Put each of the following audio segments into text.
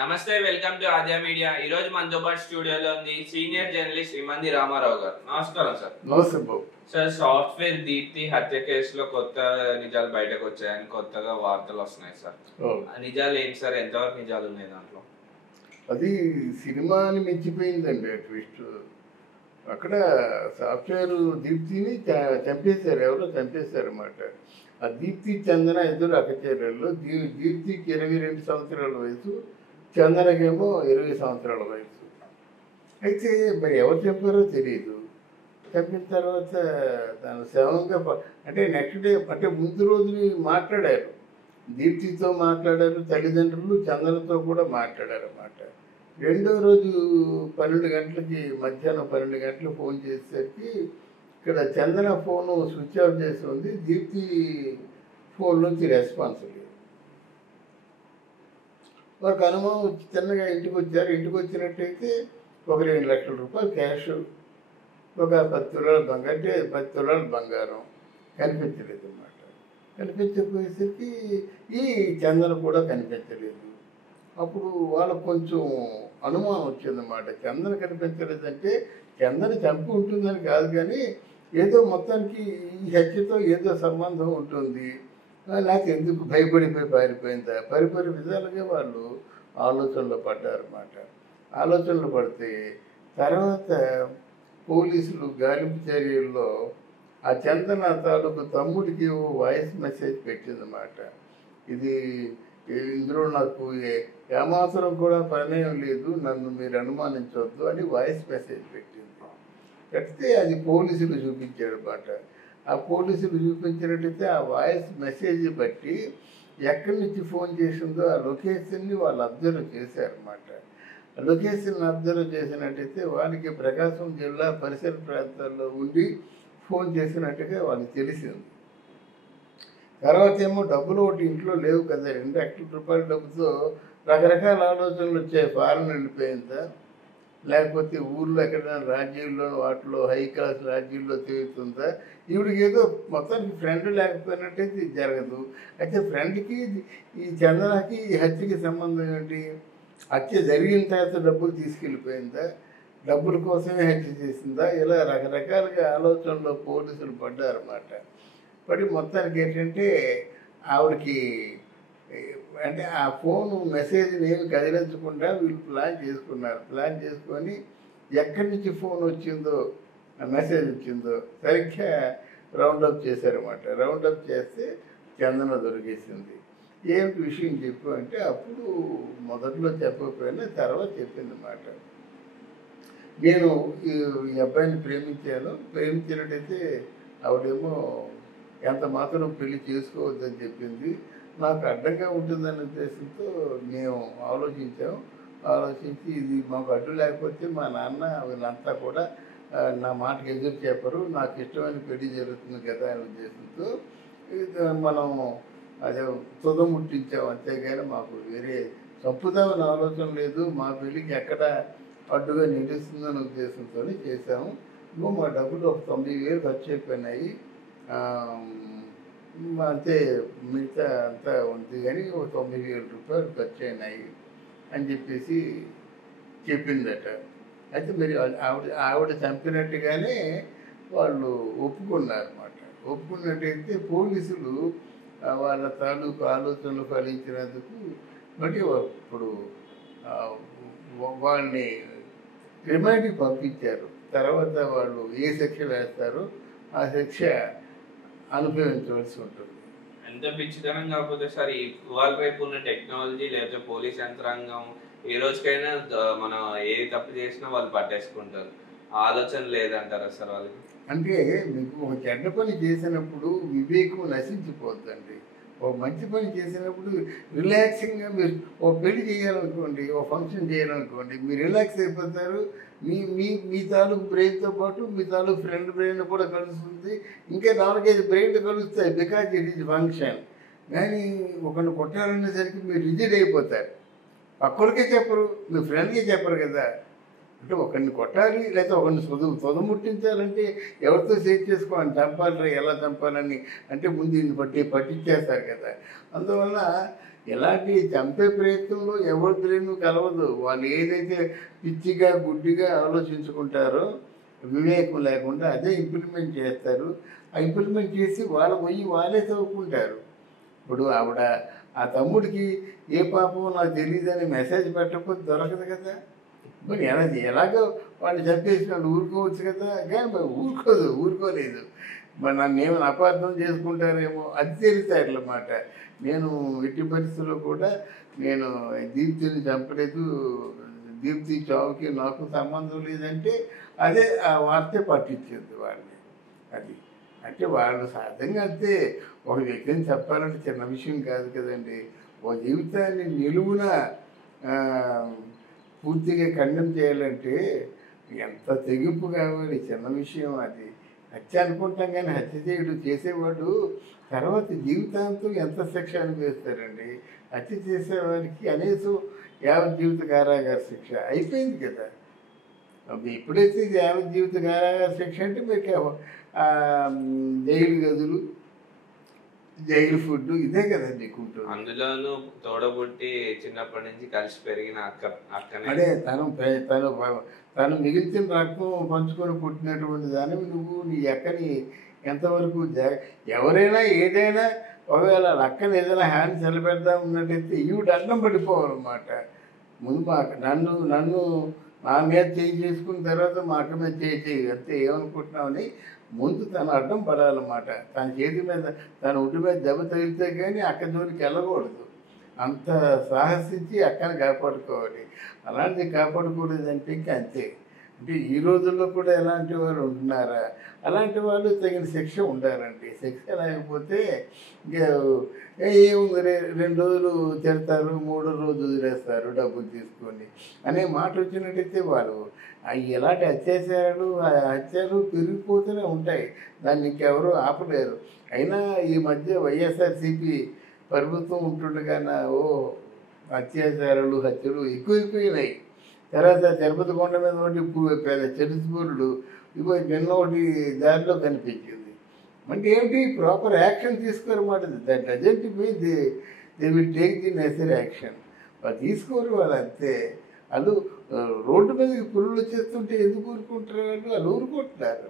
నమస్తే, welcome to Aadya media. ఈ రోజు మనతో పాటు స్టూడియోలో ఉంది సీనియర్ జర్నలిస్ట్ శ్రీమంది రామారావు గారు. నమస్కారం సార్. నమస్తే బాబు. సార్, సాఫ్ట్వేర్ దీప్తి హత్య కేసులో కొత్త నిజాలు బయటకు వచ్చాయని కొత్తగా వార్తలు వస్తున్నాయి సార్. ఆ నిజాలు ఏంటి సార్? ఎంతవరకు నిజాలు ఉన్నాయి దాంట్లో? అది సినిమాని మించిపోయిందండి ఆ ట్విస్ట్. అక్కడ సాఫ్ట్వేర్ దీప్తిని చంపేశారు, ఎవరో చంపేశారు అన్నమాట. ఆ దీప్తి చందన ఇద్దరు అక్కచెల్లెళ్ళు. దీప్తికి 22 సంవత్సరాల వయసు, చందనకేమో 20 సంవత్సరాల వయసు. అయితే మరి ఎవరు చెప్పారో తెలియదు. చెప్పిన తర్వాత తను శవంగా అంటే నెక్స్ట్ డే అంటే ముందు రోజుని మాట్లాడారు, దీప్తితో మాట్లాడారు, తల్లిదండ్రులు చందనతో కూడా మాట్లాడారు అన్నమాట. రెండో రోజు 12 గంటలకి, మధ్యాహ్నం 12 గంటలకు ఫోన్ చేసేసరికి ఇక్కడ చందన ఫోను స్విచ్ ఆఫ్ చేసి ఉంది, దీప్తి ఫోన్ నుంచి రెస్పాన్స్ లేదు. వాళ్ళకి అనుమానం వచ్చి చిన్నగా ఇంటికి వచ్చారు. ఇంటికి వచ్చినట్టయితే ఒక 2 లక్షల రూపాయలు క్యాష్, ఒక 10 తులాల బంగారం, అంటే 10 తులాల బంగారం కనిపించలేదు అన్నమాట. కనిపించకపోయేసరికి ఈ చందన కూడా కనిపించలేదు. అప్పుడు వాళ్ళకు కొంచెం అనుమానం వచ్చిందన్నమాట. చందన కనిపించలేదంటే చందన చంపి ఉంటుందని కాదు, కానీ ఏదో మొత్తానికి ఈ హత్యతో ఏదో సంబంధం ఉంటుంది, నాకు ఎందుకు భయపడిపోయి పారిపోయిందా, పరిపరి విధాలుగా వాళ్ళు ఆలోచనలో పడ్డారన్నమాట. ఆలోచనలు పడితే తర్వాత పోలీసులు గాలింపు చర్యల్లో ఆ చందన తాలూకు తమ్ముడికి వాయిస్ మెసేజ్ పెట్టిందన్నమాట. ఇందులో నాకు ఏమాత్రం కూడా ప్రమేయం లేదు, నన్ను మీరు అనుమానించవద్దు అని వాయిస్ మెసేజ్ పెట్టింది. పెడితే అది పోలీసులు చూపించాడు అన్నమాట. ఆ పోలీసులు చూపించినట్టయితే ఆ వాయిస్ మెసేజ్ బట్టి ఎక్కడి నుంచి ఫోన్ చేసిందో ఆ లొకేషన్ని వాళ్ళు అబ్జర్వ్ చేశారన్నమాట. లొకేషన్ అబ్జర్వ్ చేసినట్టయితే వాళ్ళకి ప్రకాశం జిల్లా పరిసర ప్రాంతాల్లో ఉండి ఫోన్ చేసినట్టుగా వాళ్ళకి తెలిసింది. తర్వాత ఏమో డబ్బులు ఒకటి ఇంట్లో లేవు కదా, 2 లక్షల రూపాయల డబ్బుతో రకరకాల ఆలోచనలు వచ్చాయి. ఫారెన్ వెళ్ళిపోయిందా, లేకపోతే ఊళ్ళో ఎక్కడైనా రాజ్యంలో వాటిలో హై క్లాస్ రాజ్యంలో తిరుగుతుందా, ఈవిడికి ఏదో మొత్తానికి ఫ్రెండ్ లేకపోయినట్టయితే ఇది జరగదు. అయితే ఫ్రెండ్కి ఈ చందనకి ఈ హత్యకి సంబంధం ఏంటి? హత్య జరిగిన తర్వాత డబ్బులు తీసుకెళ్ళిపోయిందా, డబ్బుల కోసమే హత్య చేసిందా, ఇలా రకరకాలుగా ఆలోచనలో పోలీసులు పడ్డారన్నమాట. పడి మొత్తానికి ఏంటంటే ఆవిడకి అంటే ఆ ఫోను మెసేజ్ని ఏమి కదిలించకుండా వీళ్ళు ప్లాన్ చేసుకున్నారు. ప్లాన్ చేసుకొని ఎక్కడి నుంచి ఫోన్ వచ్చిందో, మెసేజ్ వచ్చిందో సరిగ్గా రౌండప్ చేశారన్నమాట. రౌండప్ చేస్తే చందన దొరికేసింది. ఏమిటి విషయం చెప్పు అంటే అప్పుడు మొదట్లో చెప్పకపోయినా తర్వాత చెప్పింది అన్నమాట. నేను ఈ అబ్బాయిని ప్రేమించినట్టయితే ఆవిడేమో ఎంత మాత్రం పెళ్లి చేసుకోవద్దని చెప్పింది. నాకు అడ్డంగా ఉంటుందనే ఉద్దేశంతో మేము ఆలోచించి ఇది మాకు అడ్డు లేకపోతే మా నాన్న వీళ్ళంతా కూడా నా మాటకి ఎదురు చెప్పరు, నాకు ఇష్టమైన పెళ్లి జరుగుతుంది కదా అనే ఉద్దేశంతో మనం అదే తుదముట్టించాం. అంతేగాని మాకు వేరే చంపుదామని ఆలోచన లేదు, మా పెళ్ళికి ఎక్కడ అడ్డుగా నిలుస్తుందనే ఉద్దేశంతో చేశాము. ఇంకో మా డబ్బులు ఒక 90,000 ఖర్చు అయిపోయినాయి, అంతే, మిగతా అంతా ఉంది కానీ ఒక 90,000 రూపాయలు ఖర్చు అయినాయి అని చెప్పేసి చెప్పిందట. అయితే మీరు ఆవిడ చంపినట్టుగానే వాళ్ళు ఒప్పుకున్నారన్నమాట. ఒప్పుకున్నట్టయితే పోలీసులు వాళ్ళ తాలూకు ఆలోచనలు ఫలించినందుకు బట్టి ఇప్పుడు వాళ్ళని రిమాండ్కి పంపించారు. తర్వాత వాళ్ళు ఏ శిక్ష వేస్తారో ఆ శిక్ష అనుభవించవలసి ఉంటుంది. ఎంత పిచ్చితనం కాకపోతే సార్, ఇవాళ రేపు ఉన్న టెక్నాలజీ లేకపోతే పోలీస్ యంత్రాంగం ఏ రోజుకైనా మనం ఏది తప్పు చేసినా వాళ్ళు పట్టేసుకుంటారు. ఆలోచన లేదంటారా సార్ వాళ్ళకి? అంటే మీకు ఒక చెడ్డ పని చేసినప్పుడు వివేకం నశించిపోద్దండి. ఒక మంచి పని చేసినప్పుడు రిలాక్సింగ్గా మీరు ఒక పెళ్లి చేయాలనుకోండి, ఒక ఫంక్షన్ చేయాలనుకోండి, మీరు రిలాక్స్ అయిపోతారు. మీ తాలూకు బ్రెయిన్తో పాటు మీ తాలూకు ఫ్రెండ్ బ్రెయిన్ కూడా కలుస్తుంది, ఇంకా 4-5 బ్రెయిన్లు కలుస్తాయి, బికాజ్ ఇట్ ఈజ్ ఫంక్షన్. కానీ ఒకరిని కొట్టాలనేసరికి మీరు రిజిడ్ అయిపోతారు. పక్కరికే చెప్పరు, మీ ఫ్రెండ్కే చెప్పరు కదా. అంటే ఒకరిని కొట్టాలి లేకపోతే ఒకరిని సొదముట్టించాలంటే ఎవరితో షేర్ చేసుకోవాలని, చంపాలి ఎలా చంపాలని అంటే ముందు దీన్ని పట్టించేస్తారు కదా. అందువల్ల ఇలాంటి చంపే ప్రయత్నంలో ఎవరి బ్రెయిన్ కలవదు. వాళ్ళు ఏదైతే పిచ్చిగా గుడ్డిగా ఆలోచించుకుంటారో వివేకం లేకుండా అదే ఇంప్లిమెంట్ చేస్తారు. ఆ ఇంప్లిమెంట్ చేసి వాళ్ళ పోయి వాళ్ళే చదువుకుంటారు. ఇప్పుడు ఆవిడ ఆ తమ్ముడికి ఏ పాపం నాకు తెలియదని మెసేజ్ పెట్టకపోతే దొరకదు కదా. మరి ఎలాగో వాడిని చంపేసినాడు ఊరుకోవచ్చు కదా, కానీ మరి ఊరుకోలేదు. మరి నన్ను ఏమైనా అపార్థం చేసుకుంటారేమో అది తెలిసారన్నమాట. నేను ఎట్టి పరిస్థితుల్లో కూడా నేను దీప్తిని చంపలేదు, దీప్తి చావుకి నాకు సంబంధం లేదంటే అదే ఆ వార్తే పట్టించింది వాళ్ళని. అది అంటే వాళ్ళు సాధ్యంగా అంతే. ఒక వ్యక్తిని చెప్పాలంటే చిన్న విషయం కాదు కదండి. ఒక జీవితాన్ని నిలువున పూర్తిగా ఖండం చేయాలంటే ఎంత తెగింపు కావాలి. చిన్న విషయం అది. హత్య అనుకుంటాం కానీ హత్య చేసేవాడు తర్వాత జీవితాంతం ఎంత శిక్ష అనుభవిస్తారండి. హత్య చేసేవారికి కనీసం యావజ్జీవిత కారాగార శిక్ష అయిపోయింది కదా. ఎప్పుడైతే ఇది యావజ్జీవిత కారాగార శిక్ష అంటే మీకు జైలు గదులు, జైలు ఫుడ్ ఇదే కదండి కూర్చో. అందులోనూ తోడబుట్టి చిన్నప్పటి నుంచి కలిసి పెరిగిన అక్కనే. అదే తను మిగిల్చిన రక్తం పంచుకొని పుట్టినటువంటి దానివి నువ్వు నీ అక్కని ఎంతవరకు ఎవరైనా ఏదైనా ఒకవేళ అక్కని ఏదైనా హ్యాండ్ నిలబెడదా ఉన్నట్టయితే ఈవిడ అడ్డం పడిపోవాలన్నమాట. ముందు నన్ను నా మీద చేసుకున్న తర్వాత మా అక్క మీద చేయి అంతే ఏమనుకుంటున్నామని ముందు తను అడ్డం పడాలన్నమాట. తన చేతి మీద తన ఒంటి మీద దెబ్బ తగిలితే కానీ అక్క జోలికి వెళ్ళకూడదు. అంత సాహసించి అక్కని కాపాడుకోవాలి. అలాంటిది కాపాడుకోలేదంటే ఇంకా అంతే. అంటే ఈ రోజుల్లో కూడా ఎలాంటి వారు ఉంటున్నారా? అలాంటి వాళ్ళు తగిన శిక్ష ఉండాలండి. శిక్ష లేకపోతే ఇంకా ఏముంది 2 రోజులు తిడతారు, 3వ రోజు వదిలేస్తారు డబ్బులు తీసుకొని అనే మాట వచ్చినట్టయితే వాళ్ళు ఎలాంటి హత్యలు పెరిగిపోతూనే ఉంటాయి. దాన్ని ఇంకెవరూ ఆపలేరు. అయినా ఈ మధ్య వైఎస్ఆర్సీపీ ప్రభుత్వం ఉంటుండగానే హత్యలు ఎక్కువైపోయినాయి. తర్వాత తిరుపతి కొండ మీద ఒకటి చరిత్రపూరుడు నిన్న ఒకటి దారిలో కనిపించింది. అంటే ఏమిటి ప్రాపర్ యాక్షన్ తీసుకోరన్నమాట. That doesn't mean they will take the necessary action. వాళ్ళు తీసుకోరు. వాళ్ళు అంతే. వాళ్ళు రోడ్డు మీదకి పురుగులు వచ్చేస్తుంటే ఎందుకు ఊరుకుంటారు? వాళ్ళు ఊరుకుంటున్నారు.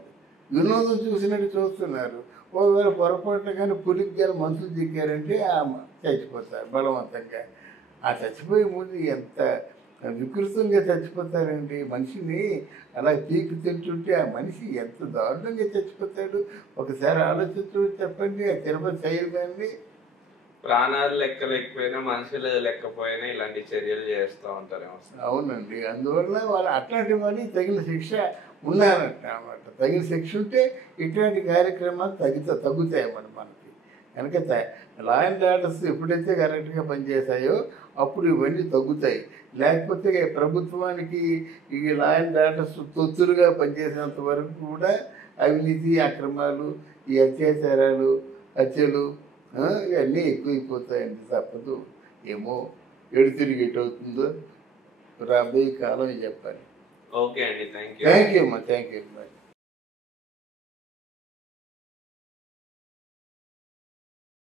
వినోదం చూసినట్టు చూస్తున్నారు. ఒకవేళ పొరపాటు కానీ పులికి కానీ మనుషులు దిగారంటే చచ్చిపోతారు బలవంతంగా. ఆ చచ్చిపోయే ముందు ఎంత వికృతంగా చచ్చిపోతారండి. మనిషిని అలా పీకి తింటుంటే ఆ మనిషి ఎంత దారుణంగా చచ్చిపోతాడు. ఒకసారి ఆలోచించు చెప్పండి. ఆ తిరుపతి చైర్మన్ని ప్రాణాలు లెక్కలేకపోయినా మనుషులు లెక్కపోయినా ఇలాంటి చర్యలు చేస్తూ ఉంటారు. అవునండి. అందువల్ల వాళ్ళు అట్లాంటి వారికి తగిన శిక్ష ఉన్నారంట అన్నమాట. తగిన శిక్ష ఉంటే ఇట్లాంటి కార్యక్రమాలు తగ్గుతాయి మనకి. కనుక లా అండ్ ఆర్డర్స్ ఎప్పుడైతే కరెక్ట్గా పనిచేస్తాయో అప్పుడు ఇవన్నీ తగ్గుతాయి. లేకపోతే ప్రభుత్వానికి ఈ లా అండ్ ఆర్డర్స్ తొత్తులుగా పనిచేసినంత వరకు కూడా అవినీతి, అక్రమాలు, ఈ అత్యాచారాలు, హత్యలు ఇవన్నీ ఎక్కువైపోతాయండి. తప్పదు. ఏమో తిరిగి అవుతుందో రాబోయే కాలం చెప్పాలి. ఓకే అండి. థ్యాంక్ యూ అమ్మా. Thank you.